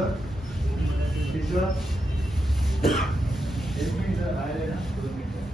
लवकर पिशवा एक मिनिट आहे ना दोन मिनिटं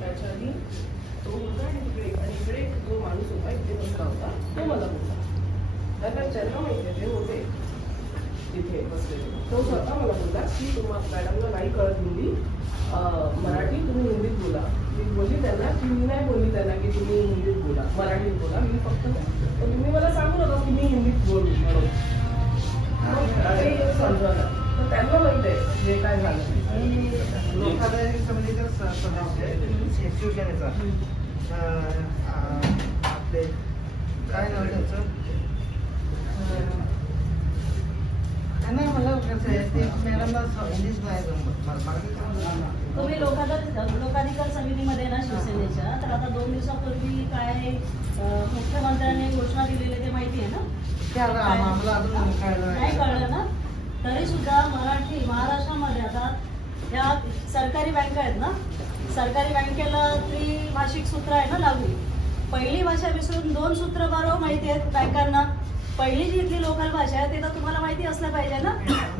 त्याच्याआधी तो होता आणि इकडे आणि इकडे एक जो माणूस होता इथे बसला होता तो मला बोलला त्यांना ज्यांना माहिती आहे ते होते तिथे बसलेले तो स्वतः मला बोलला की तुम्हाला मॅडमला नाही कळत हिंदी अं, मराठी तुम्ही हिंदीत बोला मी बोलली त्यांना की मी नाही बोलली त्यांना की तुम्ही हिंदीत बोला मराठीत तुम्ही मला सांगू नका की मी हिंदीत बोल तर त्यांना माहीत आहे जे काय झालं. शिवसेनेचा अं, आपले काय नाव त्यांचं? नाही मला कसं आहे ते मॅडमला हिंदीच नाही जमत मला- तुम्ही लोकाधिकार लोकाधिकार समितीमध्ये ना शिवसेनेच्या तर आता दोन दिवसापूर्वी काय मुख्यमंत्र्यांनी घोषणा दिलेली ते माहिती आहे ना? ते नाही. कळलं ना? तरी सुद्धा मराठी महाराष्ट्रामध्ये आता या सरकारी बँका आहेत ना? सरकारी बँकेला त्रिभाषिक सूत्र आहे ना लागू. पहिली भाषा विसरून दोन सूत्र बरोबर माहिती आहेत बँकांना. पहिली जी इथली लोकल भाषा आहे ते तर तुम्हाला माहिती असलं पाहिजे ना?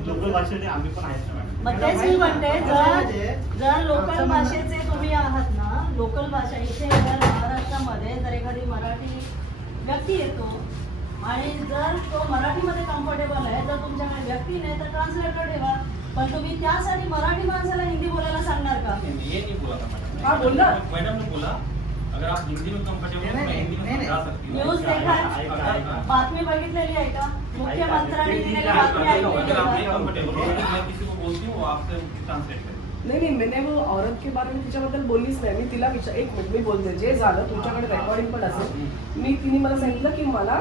लोकल भाषेने आम्ही पण आहेत मग तेच मी म्हणते जर जर लोकल भाषेचे तुम्ही आहात ना लोकल भाषा इथे जर महाराष्ट्रामध्ये जर एखादी मराठी व्यक्ती येतो आणि जर तो मराठीमध्ये कम्फर्टेबल आहे जर तुमच्याकडे व्यक्ती नाही तर ट्रान्सलेटर ठेवा. पण तुम्ही त्यासाठी मराठी माणसाला हिंदी बोलायला सांगणार का? बोला मैडम बोला। अगर आप हिंदी में कंफर्टेबल हो नहीं, मैं हिंदी में नहीं। सकती हूँ। न्यूज देखा बातमी बघितलेली आहे का? मुख्यमंत्र्यांनी दिलेली बातमी अगर आप नहीं? कंफर्टेबल हो तो मैं किसी को बोलती हूँ वो आपसे ट्रांसलेट करें नाही नाही मैंने वो औरत के बारे में तिच्याबद्दल बोललीच नाही. मी तिला विचार एक मिनिट मी बोलते जे झालं तुमच्याकडे रेकॉर्डिंग पण असेल. मी तिने मला सांगितलं की मला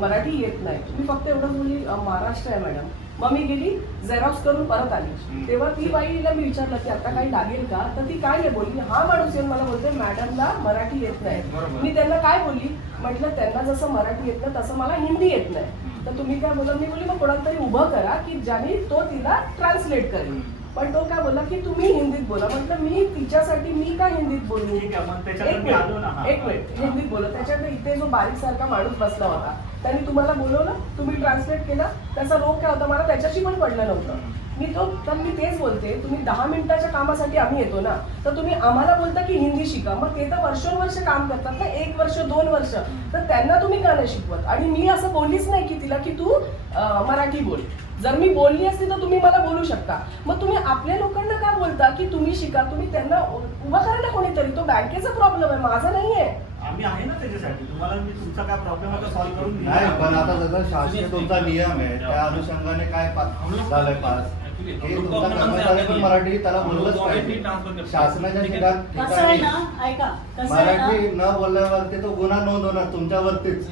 मराठी येत नाही. मी फक्त एवढंच बोलली महाराष्ट्र आहे मॅडम. मग मी गेली झेरॉक्स करून परत आली. तेव्हा ती बाईला मी विचारलं की आता काही लागेल का? तर ती काय नाही बोलली हा माणूस येऊन मला बोलते मॅडमला मराठी येत नाही. मी त्यांना काय बोलली? म्हटलं त्यांना जसं मराठी येत नाही तसं मला हिंदी येत नाही. तर तुम्ही काय बोला मी बोलली मग कोणाला तरी उभं करा की ज्याने तो तिला ट्रान्सलेट करेल. पण तो काय बोला की तुम्ही हिंदीत बोला. म्हटलं मी तिच्यासाठी मी का हिंदीत बोलू? ठीक आहे, मग एक त्याच्यात मी आलो ना, हा. मिनिट एक मिनिट. हिंदीत बोला. त्याच्यात इथे जो बारीक सारखा माणूस बसला होता त्यांनी तुम्हाला बोलवलं तुम्ही ट्रान्सलेट केला. त्याचा रोग काय होता मला त्याच्याशी पण पडलं नव्हतं. मी तो तर मी तेच बोलते तुम्ही दहा मिनिटाच्या कामासाठी आम्ही येतो ना तर तुम्ही आम्हाला बोलता की हिंदी शिका. मग ते तर वर्षोनवर्ष काम करतात ना एक वर्ष दोन वर्ष. तर त्यांना तुम्ही का नाही शिकवत? आणि मी असं बोललीच नाही की तिला की तू अं, मराठी बोल. जर मी बोलली असती तर तुम्ही मला बोलू शकता. मग तुम्ही आपल्या लोकांना का बोलता की तुम्ही शिका? तुम्ही त्यांना उभं करा ना कोणीतरी? तो बँकेचा प्रॉब्लेम आहे माझा नाही आहे आम्ही आहे ना त्याच्यासाठी. तुम्हाला मी तुमचा काय प्रॉब्लेम आहे सॉल्व्ह करून. नाही पण आता जसं शासकीय तुमचा नियम आहे त्या अनुषंगाने काय पास झालंय पास? हे तुमचा कर्मचारी आते पण मराठी है। त्याला बोललंच पाहिजे। शासनाच्या ठीक? ठिकाणी कसं आहे ना? ऐका कसं आहे मराठी ना बोलल्यावरती तो गुन्हा नोंद होणार तुमच्यावरतीच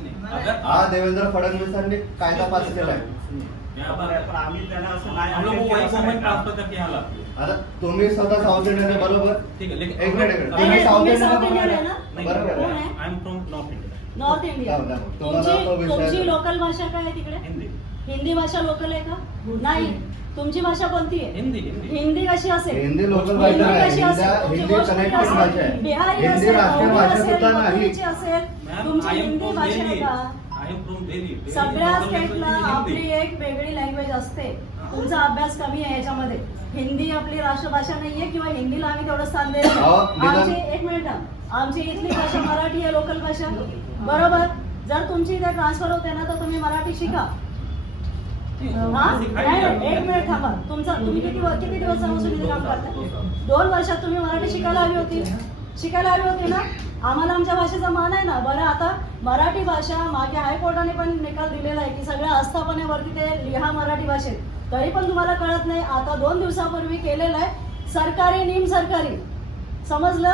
हा देवेंद्र फडणवीसांनी कायदा पास केलाय. पण आम्ही त्याला असं नाही हम लोग वो वही फॉर्मेट ट्रांसफर करके यहाँ लाते हैं। आता तुम्ही स्वतः साऊथ इंडियन आहे बरोबर? ठीक है लेकिन एक मिनिट एक मिनिट. नाही, तुम्ही नाही, साऊथ तुम्ही इंडियन साऊथ इंडियन आहे आहे ना? नहीं बरोबर कोण आहे. आहे? I am from North India North India जाऊ. द्या तुमची तो विषय- तुमची लोकल भाषा काय आहे तिकडे? हिंदी. हिंदी भाषा लोकल आहे का? नाही. तुमची भाषा कोणती आहे? हिंदी हिंदी. हिंदी कशी असेल? हिंदी लोकल हिंदी भाषा आहे कशी हिंदी असेल? तुमची हिंदी भोजपुरी कनेक्टेड असेल, भाषा आहे. बिहारी हिंदी असेल, राष्ट्रीय भाषा असेल, सुद्धा नाही. मराठीची असेल. मॅम तुमची हिंदी भाषा आहे का? सगळ्या स्टेटला आपली. एक वेगळी लँग्वेज असते. तुमचा अभ्यास कमी आहे याच्यामध्ये. हिंदी आपली राष्ट्रभाषा नाहीये किंवा हिंदीला आम्ही तेवढं स्थान देत आमची एक मिनिट. हा. आमची इथली भाषा मराठी आहे लोकल भाषा. बरोबर? जर तुमची इथे ट्रान्सफर होते ना तर तुम्ही मराठी शिका। एक मिनिट थांबा. तुमचा तुम्ही किती किती दिवसापासून इथे काम करता? दोन वर्षात तुम्ही मराठी शिकायला हवी होती. शिकायला हवी होती ना? आम्हाला आमच्या भाषेचा मान आहे ना? बरं आता मराठी भाषा मागे हायकोर्टाने पण निकाल दिलेला आहे की सगळ्या आस्थापनेवरती ते लिहा मराठी भाषेत. तरी पण तुम्हाला कळत नाही आता दोन दिवसापूर्वी केलेलं आहे सरकारी निम सरकारी. समजलं?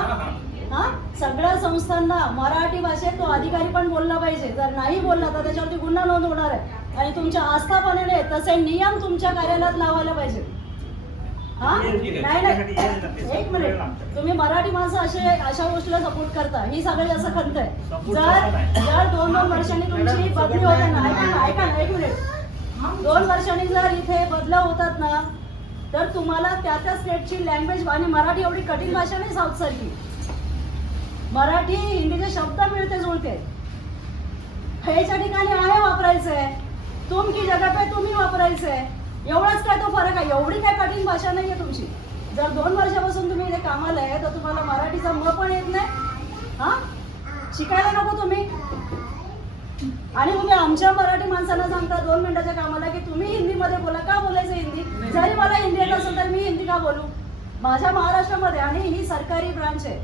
हा सगळ्या संस्थांना मराठी भाषेत तो अधिकारी पण बोलला पाहिजे. जर नाही बोलला तर त्याच्यावरती गुन्हा नोंद होणार आहे. आणि तुमच्या आस्थापनेने तसे नियम तुमच्या कार्यालयात लावायला पाहिजे. हा. नाही. नाही. एक मिनिट. तुम्ही मराठी माणसं असे अशा गोष्टीला सपोर्ट करता. ही सगळ्यात जास्त खंत आहे. जर. जर दोन दोन वर्षांनी तुमची बदली होते ना ऐका ना ऐका ना एक मिनिट. दोन वर्षांनी जर इथे बदलाव होतात ना तर तुम्हाला त्या त्या स्टेटची लँग्वेज आणि मराठी एवढी कठीण भाषा नाही साऊथ सारखी मराठी हिंदीचे शब्द मिळते जुळते. ह्याच्या ठिकाणी आहे वापरायचंय तुम की जगह पे तुम्ही वापरायचंय. एवढाच काय तो फरक आहे? एवढी काय कठीण भाषा नाहीये तुमची. जर दोन वर्षापासून तुम्ही इथे कामाला आहे तर तुम्हाला मराठीचा म पण येत नाही. हा? शिकायला नको तुम्ही. आणि तुम्ही आमच्या मराठी माणसांना सांगता दोन मिनिटाच्या कामाला की तुम्ही हिंदीमध्ये बोला. का बोलायचं हिंदी? जरी मला हिंदी येत असेल तर मी हिंदी का बोलू? माझ्या महाराष्ट्रामध्ये आणि ही सरकारी ब्रांच आहे.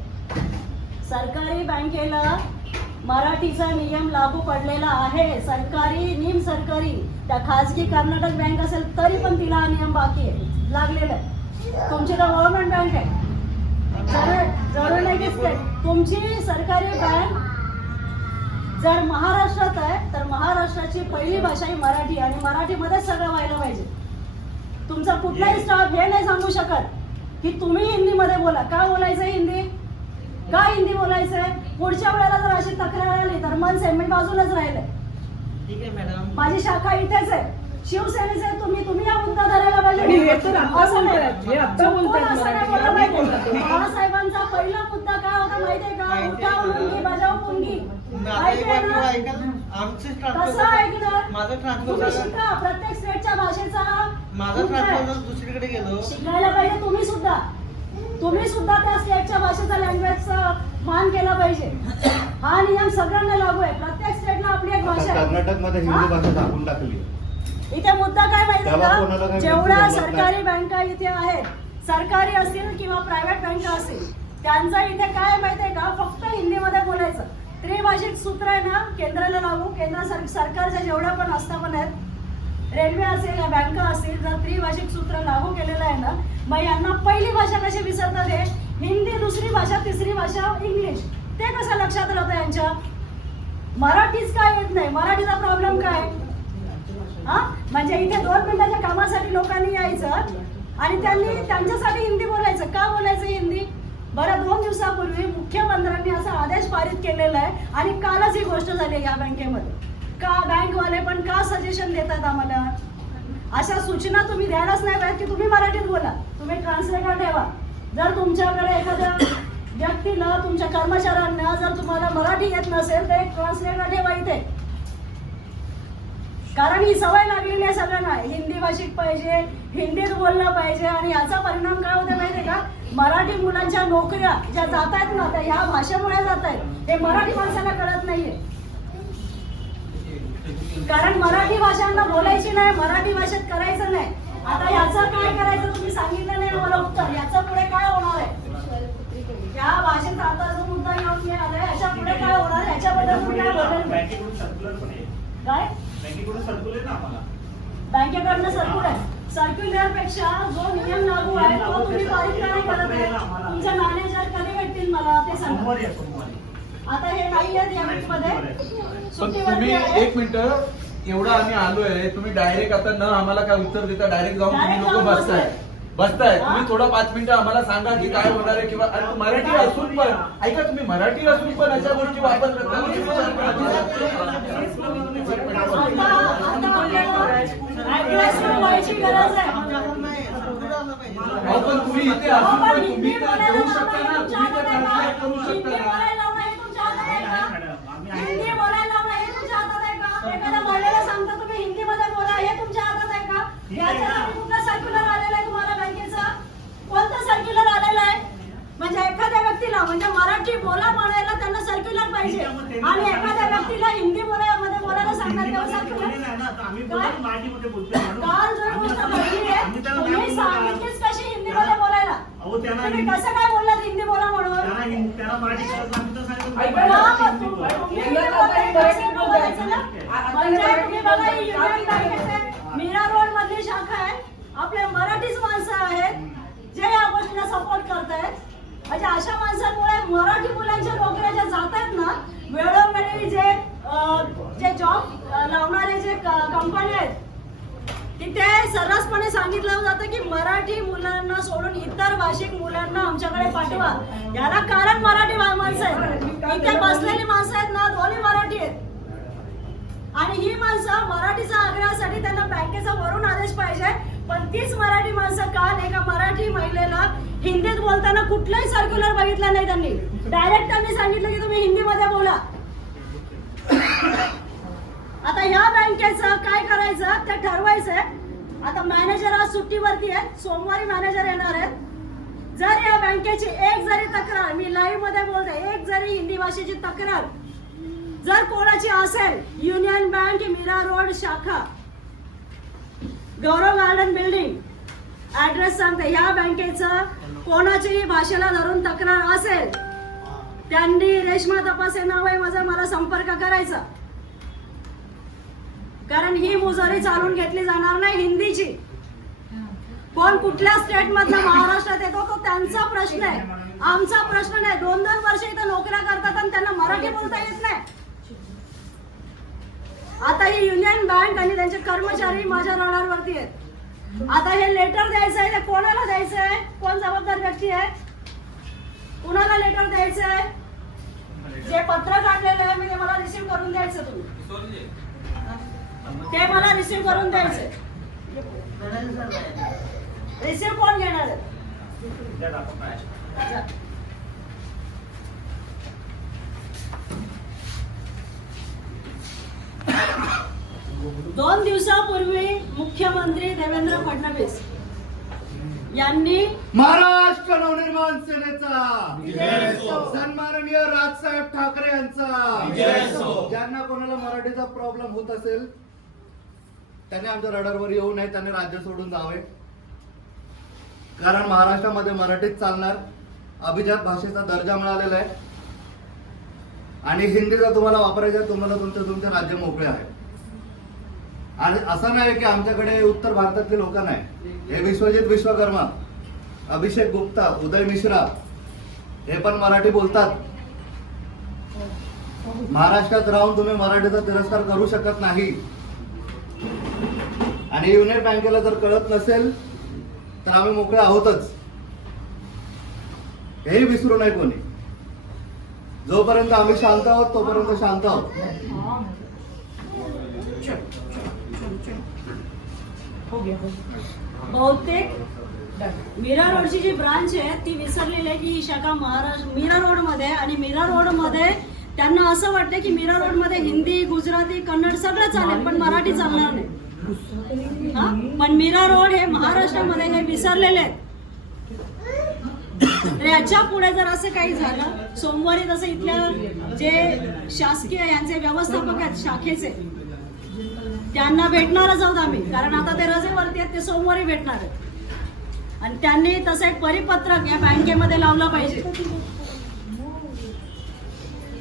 सरकारी बँकेला मराठीचा नियम लागू पडलेला आहे. सरकारी निम सरकारी त्या खाजगी कर्नाटक बँक असेल तरी पण तिला हा नियम बाकी आहे. लागलेला आहे. तुमची तर गव्हर्नमेंट बँक आहे. तुमची सरकारी बँक जर महाराष्ट्रात आहे तर महाराष्ट्राची पहिली भाषा ही मराठी आणि मराठीमध्येच सगळं व्हायला पाहिजे. तुमचा कुठलाही स्टाफ हे नाही सांगू शकत. की तुम्ही हिंदीमध्ये बोला. का बोलायचं हिंदी? का हिंदी बोलायचंय पुढच्या वेळेला जर अशी तक्रार आली तर मन सेगमेंट बाजूलाच राहिले ठीक आहे मॅडम. माझी शाखा इथेच आहे. शिवसेनेचे तुम्ही तुम्ही हा मुद्दा धरायला पाहिजे असं नाही. असं नाही. बोललं. बाळासाहेबांचा पहिला मुद्दा काय होता माहितीये का? माहिती आहे उठाव मला. मुंगी बजाव पुंगी कसं ट्रान्सफर ऐकणार माझं तुम्ही शिका. प्रत्येक स्टेटच्या भाषेचा माझं. ट्रान्सफर दुसरीकडे गेलो. शिकायला पाहिजे तुम्ही सुद्धा. तुम्ही सुद्धा त्या स्टेटच्या भाषेचा लँग्वेजचा मान केला पाहिजे. हा नियम सगळ्यांना लागू आहे. प्रत्येक स्टेटला आपली एक भाषा आहे. कर्नाटकमध्ये हा? हिंदी भाषा झाकून टाकली इथे मुद्दा काय माहिती का? जेवढ्या सरकारी बँका इथे आहेत सरकारी असतील किंवा प्रायव्हेट बँका असतील त्यांचं इथे काय माहितीये का? फक्त हिंदीमध्ये बोलायचं. त्रिभाषिक सूत्र आहे ना केंद्राला लागू. केंद्र सर सरकारच्या जेवढ्या पण आस्थापना आहेत रेल्वे असेल या बँका असतील जर त्रिभाषिक सूत्र लागू केलेलं आहे ना मग यांना पहिली भाषा कशी विसरतात हे? हिंदी दुसरी भाषा तिसरी भाषा इंग्लिश. ते कसं लक्षात राहतं यांच्या? मराठीच काय येत नाही. मराठीचा प्रॉब्लेम काय? हा? म्हणजे इथे दोन मिनिटाच्या कामासाठी लोकांनी यायचं आणि त्यांनी त्यांच्यासाठी हिंदी बोलायचं. का बोलायचं हिंदी? बरं दोन दिवसापूर्वी मुख्यमंत्र्यांनी असा आदेश पारित केलेला आहे आणि कालच ही गोष्ट झाली या बँकेमध्ये. का बँकवाले पण का सजेशन देतात आम्हाला? अशा सूचना तुम्ही द्यायलाच नाही पाहिजे की तुम्ही मराठीत बोला. तुम्ही ट्रान्सलेटर ठेवा. जर तुमच्याकडे एखाद्या व्यक्तीनं तुमच्या कर्मचाऱ्यांना जर तुम्हाला मराठी येत नसेल तर एक ट्रान्सलेटर ठेवा इथे. कारण ही सवय लागलेली आहे सगळ्यांना. हिंदी भाषिक पाहिजे हिंदीत बोललं पाहिजे आणि याचा परिणाम काय होतो माहितीये का? मराठी मुलांच्या नोकऱ्या ज्या जात आहेत ना त्या ह्या भाषेमुळे जात आहेत हे मराठी माणसाला कळत नाहीये. कारण मराठी भाषांना बोलायची नाही मराठी भाषेत करायचं नाही. आता याचं काय करायचं तुम्ही सांगितलं नाही मला उत्तर. याचं पुढे काय होणार आहे? या भाषेचा आता जो मुद्दा घेऊन मी आलाय याच्यापुढे काय होणार याच्याबद्दल तुम्ही काय बोलाल बँकेकडून सर्क्युलर पण आहे. काय? बँकेकडून सर्क्युलर ना आम्हाला? बँकेकडनं सर्क्युलर सर्क्युलरपेक्षा जो नियम लागू आहे तो तुम्ही पारित का नाही करत आहे. तुमचे मॅनेजर कधी भेटतील मला ते सांगा. आता हे नाही आहेत या सुट्टीवरती आहे. एक मिनिट एवढं आम्ही आलोय तुम्ही डायरेक्ट आता न आम्हाला काय उत्तर देता डायरेक्ट जाऊन तुम्ही लोक बसताय. बसताय? तुम्ही थोडं पाच मिनिटं आम्हाला सांगा की काय होणार आहे किंवा मराठी असून पण ऐका तुम्ही मराठी असून पण अशा गोष्टी वापरत पण तुम्ही इथे असून तुम्ही देऊ शकता ना तुम्ही तुमच्या तर हातात आहे ट्रान्सलेट का? करू शकता हिंदी बोलायला लावणं हे तुमच्या हातात आहे नाही, का? मॅडम, आम्ही आहे. हिंदी बोलायला लावणं हे तुमच्या हातात आहे का एखाद्या महिलेला सांगता तुम्ही हिंदीमध्ये बोला हे तुमच्या हातात आहे का ठीक आहे ना. याच्यासाठी कुठला सर्क्युलर आलेला आहे तुम्हाला बँकेचा कोणता सर्क्युलर आलेला आहे म्हणजे एखाद्या व्यक्तीला म्हणजे मराठी बोला म्हणायला त्यांना सर्क्युलर पाहिजे. आणि एखाद्या व्यक्तीला हिंदी बोलायमध्ये बोलायला सांगणार तेव्हा सर्क्युलर. काल जर गोष्ट घडली आहे? तुम्ही. सांगितलीच कशी हिंदीमध्ये बोलायला. तुम्ही कसं काय बोललात हिंदी बोला म्हणून? मीरा रोड मधली शाखा आहे. आपले मराठीच माणसं आहेत. जे या गोष्टीला सपोर्ट करतायत. म्हणजे अशा माणसांमुळे मराठी मुलांच्या नोकऱ्या ज्या जात आहेत ना वेळोवेळी जे जे जॉब लावणारे जे कंपनी आहेत तिथे सर्रासपणे सांगितलं जातं की मराठी मुलांना सोडून इतर भाषिक मुलांना आमच्याकडे पाठवा. याला कारण मराठी मा- माणसं आहेत. इथे बसलेली माणसं आहेत ना दोन्ही मराठी आहेत. आणि ही माणसं मराठीचा आग्रहासाठी त्यांना बँकेचा वरून आदेश पाहिजे. पण तीच मराठी माणसं काल एका मराठी महिलेला हिंदीत बोलताना कुठलाही सर्क्युलर बघितलं नाही त्यांनी. डायरेक्ट त्यांनी सांगितलं की तुम्ही हिंदीमध्ये बोला. आता ह्या बँकेचं काय करायचं? ते ठरवायचंय. आता मॅनेजर आज सुट्टीवरती आहे सोमवारी मॅनेजर येणार आहेत. जर या बँकेची एक जरी तक्रार मी लाईव्हमध्ये बोलते एक जरी हिंदी भाषेची तक्रार जर कोणाची असेल युनियन बँक मीरा रोड शाखा गौरव गार्डन बिल्डिंग. ऍड्रेस सांगते. ह्या बँकेचं कोणाचीही भाषेला धरून तक्रार असेल त्यांनी रेश्मा तपासे नाव आहे माझा मला संपर्क करायचा. कारण ही मुजोरी चालून घेतली जाणार नाही हिंदीची. कोण कुठल्या स्टेट मधला महाराष्ट्रात येतो तो त्यांचा प्रश्न आहे. आमचा प्रश्न नाही. दोन दोन वर्ष इथं नोकऱ्या करतात आणि त्यांना मराठी बोलता येत नाही. आता ही युनियन बँक आणि त्यांचे कर्मचारी माझ्या रडारवरती आहेत. आता हे लेटर द्यायचं आहे ते कोणाला द्यायचं आहे कोण जबाबदार व्यक्ती आहे? कुणाला लेटर द्यायचं आहे जे पत्र काढलेलं आहे मी ते मला रिसीव्ह करून द्यायचं तुम्ही. ते मला रिसीव्ह करून द्यायचे धडाडी सर नाही. रिसीव्ह कोण घेणार आहे द्या दाखवा. जा. दोन दिवसापूर्वी मुख्यमंत्री देवेंद्र फडणवीस यांनी महाराष्ट्र नवनिर्माण सेनेचा सन्माननीय राजसाहेब ठाकरे यांचा. ज्यांना कोणाला मराठीचा प्रॉब्लेम होत असेल त्यांनी आमच्या रडारवर येऊ नये त्यांनी राज्य सोडून जावे. कारण महाराष्ट्रामध्ये मराठीत चालणार अभिजात भाषेचा दर्जा मिळालेला आहे. आणि हिंदी जर तुम्हाला वापरायचं आहे तुम्हाला तुमचं तुमचं राज्य मोकळे आहे. आणि असं नाही की आमच्याकडे उत्तर भारतातले लोक नाही. हे विश्वजित विश्वकर्मा अभिषेक गुप्ता उदय मिश्रा हे पण मराठी बोलतात. महाराष्ट्रात राहून तुम्ही मराठीचा तिरस्कार करू शकत नाही. आणि युनियन बँकेला जर कळत नसेल तर आम्ही मोकळे आहोतच. हेही विसरू नये कोणी. जोपर्यंत आम्ही शांत आहोत तोपर्यंत शांत आहोत. बहुतेक मीरा रोडची जी ब्रांच आहे ती विसरलेली आहे की ही शाखा महाराष्ट्र मीरा रोडमध्ये आहे आणि मीरा रोडमध्ये त्यांना असं वाटतं की मीरा रोडमध्ये हिंदी गुजराती कन्नड सगळं चालेल पण मराठी चालणार नाही. हा? पण मीरा रोड हे महाराष्ट्रामध्ये हे विसरलेले आहेत. याच्यापुढे जर असं काही झालं सोमवारी तसं इथल्या जे शासकीय यांचे व्यवस्थापक आहेत शाखेचे त्यांना भेटणारच आहोत आम्ही. कारण आता ते रजेवरती आहेत ते सोमवारी भेटणार आहेत. आणि त्यांनी तसं एक परिपत्रक या बँकेमध्ये लावलं पाहिजे.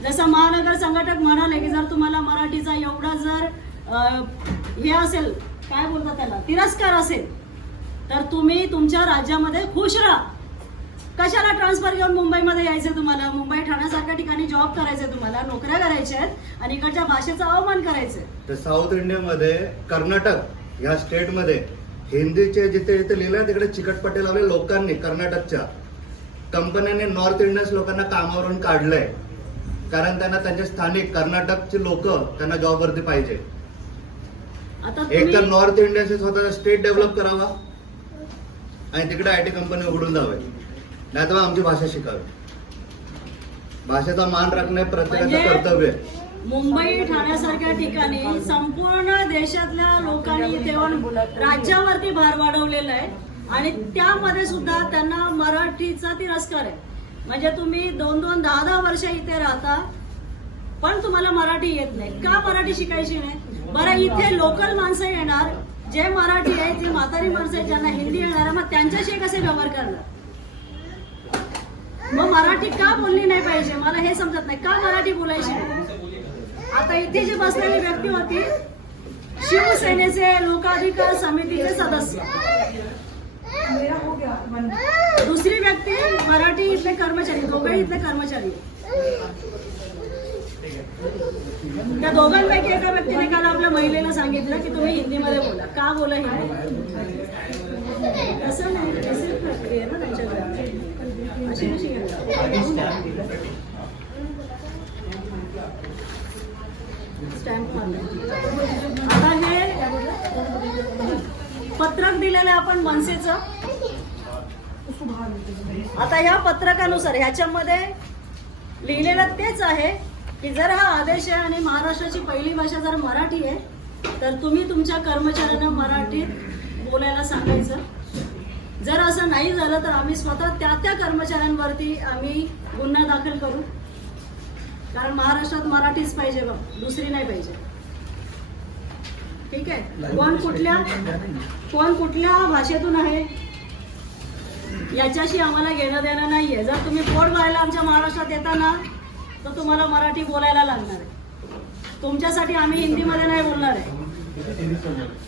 जसं महानगर संघटक म्हणाले की जर तुम्हाला मराठीचा एवढा जर हे असेल काय बोलतात त्याला तिरस्कार असेल तर तुम्ही तुमच्या राज्यामध्ये खुश राहा. कशाला ट्रान्सफर घेऊन मुंबईमध्ये यायचं तुम्हाला? मुंबई ठाण्यासारख्या ठिकाणी जॉब करायचे तुम्हाला नोकऱ्या करायच्या आहेत आणि इकडच्या भाषेचा अवमान करायचंय. तर साऊथ इंडियामध्ये कर्नाटक ह्या स्टेटमध्ये हिंदीचे जिथे जिथे लिहिलंय तिकडे चिकटपट्टी लावले लोकांनी कर्नाटकच्या. कंपन्यांनी नॉर्थ इंडियन्स लोकांना कामावरून काढलंय. कारण त्यांना त्यांचे स्थानिक कर्नाटकचे लोक त्यांना जॉबवरती पाहिजे. आता एक तर नॉर्थ इंडियाचे स्वतःचा स्टेट डेव्हलप करावा. आणि तिकडे आय टी कंपनी उघडून जावे. नाही तर आमची भाषा शिकावी. भाषेचा मान राखणे प्रत्येकाचं म्हणजे- कर्तव्य. आहे मुंबई ठाण्यासारख्या ठिकाणी संपूर्ण देशातल्या लोकांनी येऊन राज्यावरती भार वाढवलेला आहे. आणि त्यामध्ये सुद्धा त्यांना मराठीचा तिरस्कार आहे. म्हणजे तुम्ही दोन दोन दहा दहा वर्ष इथे राहता पण तुम्हाला मराठी येत नाही. का मराठी शिकायची नाही? बरं इथे लोकल माणसं येणार जे मराठी आहेत जे म्हातारी माणसं आहेत ज्यांना हिंदी येणार आहे, मग त्यांच्याशी कसे व्यवहार करणार? मग मराठी का बोलली नाही पाहिजे? मला हे समजत नाही. का मराठी बोलायची? आता इथे जी बसलेली व्यक्ती होती शिवसेनेचे लोकाधिकार समितीचे सदस्य. दुसरी व्यक्ती मराठी इथले कर्मचारी दोघे इथले कर्मचारी. त्या दोघांपैकी एका व्यक्तीने काल आपल्या महिलेला सांगितलं की तुम्ही हिंदीमध्ये बोला. का बोला हिंदी? असं नाही प्रक्रिया ना त्यांच्या अशी कशी करणार? स्टॅम्प मारला. आता हे पत्रक दिलेलं आहे आपण मनसेचं. आता ह्या पत्रकानुसार ह्याच्यामध्ये लिहिलेलं तेच आहे की जर हा आदेश आहे आणि महाराष्ट्राची पहिली भाषा जर मराठी आहे तर तुम्ही तुमच्या कर्मचाऱ्यांना मराठीत बोलायला सांगायचं. जर असं नाही झालं तर आम्ही स्वतः त्या त्या कर्मचाऱ्यांवरती आम्ही गुन्हा दाखल करू. कारण महाराष्ट्रात मराठीच पाहिजे बघ दुसरी नाही पाहिजे. ठीक आहे? कोण कुठल्या कोण कुठल्या भाषेतून आहे? याच्याशी आम्हाला घेणं देणं नाहीये. जर तुम्ही पोट भरायला आमच्या महाराष्ट्रात येता ना तर तुम्हाला मराठी बोलायला लागणार आहे. तुमच्यासाठी आम्ही हिंदीमध्ये नाही बोलणार आहे.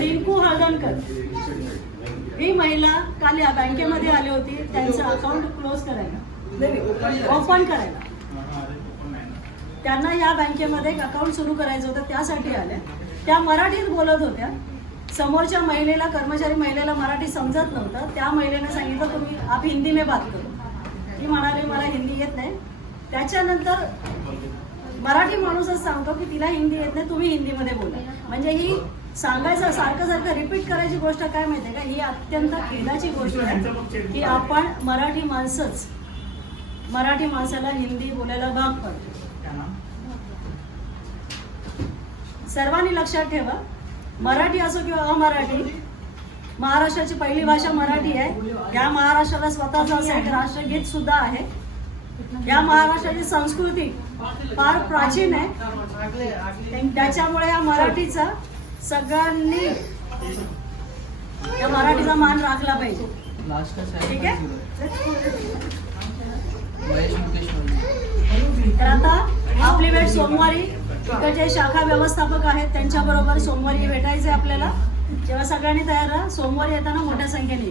रिंकू हळदणकर ही महिला काल या बँकेमध्ये आली होती. त्यांचं अकाउंट क्लोज करायला. ओपन करायला. त्यांना या बँकेमध्ये एक अकाउंट सुरू करायचं होतं त्यासाठी आल्या. त्या मराठीत बोलत होत्या. समोरच्या महिलेला कर्मचारी महिलेला मराठी समजत नव्हतं. त्या महिलेने सांगितलं तुम्ही आप हिंदी में बात करू. ती म्हणाली मला हिंदी येत नाही. त्याच्यानंतर मराठी माणूसच सांगतो की तिला हिंदी येत नाही तुम्ही हिंदीमध्ये बोला. म्हणजे ही सांगायचं सारखं सारखं रिपीट करायची गोष्ट काय माहितीये का? ही अत्यंत खेदाची गोष्ट आहे की आपण मराठी माणसंच मराठी माणसाला हिंदी बोलायला भाग पडतो. सर्वांनी लक्षात ठेवा मराठी असो किंवा अमराठी महाराष्ट्राची पहिली भाषा मराठी आहे. या महाराष्ट्राला स्वतःचं असं एक राष्ट्रगीत सुद्धा आहे. या महाराष्ट्राची संस्कृती फार प्राचीन आहे. त्याच्यामुळे या मराठीचा सगळ्यांनी या मराठीचा मान राखला पाहिजे. ठीक आहे? तर आता आपली भेट सोमवारी तिकडचे शाखा व्यवस्थापक आहेत त्यांच्या बरोबर सोमवारी आहे आपल्याला. जेव्हा सगळ्यांनी तयार राहा सोमवारी येताना मोठ्या संख्येने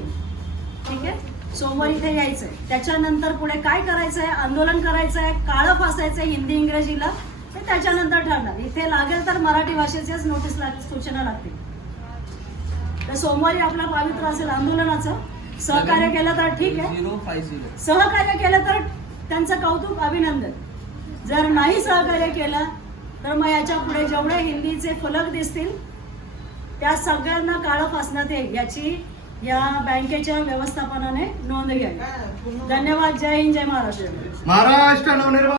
ठीक आहे? सोमवारी इथे यायचंय. त्याच्यानंतर पुढे काय करायचंय? आंदोलन करायचंय. काळं फासायचंय हिंदी इंग्रजीला. ते त्याच्यानंतर ठरणार. इथे लागेल तर मराठी भाषेचेच नोटीस लाग सूचना लागतील. तर सोमवारी आपला पावित्र्य असेल आंदोलनाचं. सहकार्य केलं तर ठीक आहे. सहकार्य केलं तर त्यांचं कौतुक अभिनंदन. जर नाही सहकार्य केलं तर मग याच्यापुढे जेवढे हिंदीचे फलक दिसतील त्या सगळ्यांना काळं फासण्यात येईल याची या बँकेच्या व्यवस्थापनाने नोंद घ्यावी. धन्यवाद. जय हिंद जय महाराष्ट्र. महाराष्ट्र नवनिर्माण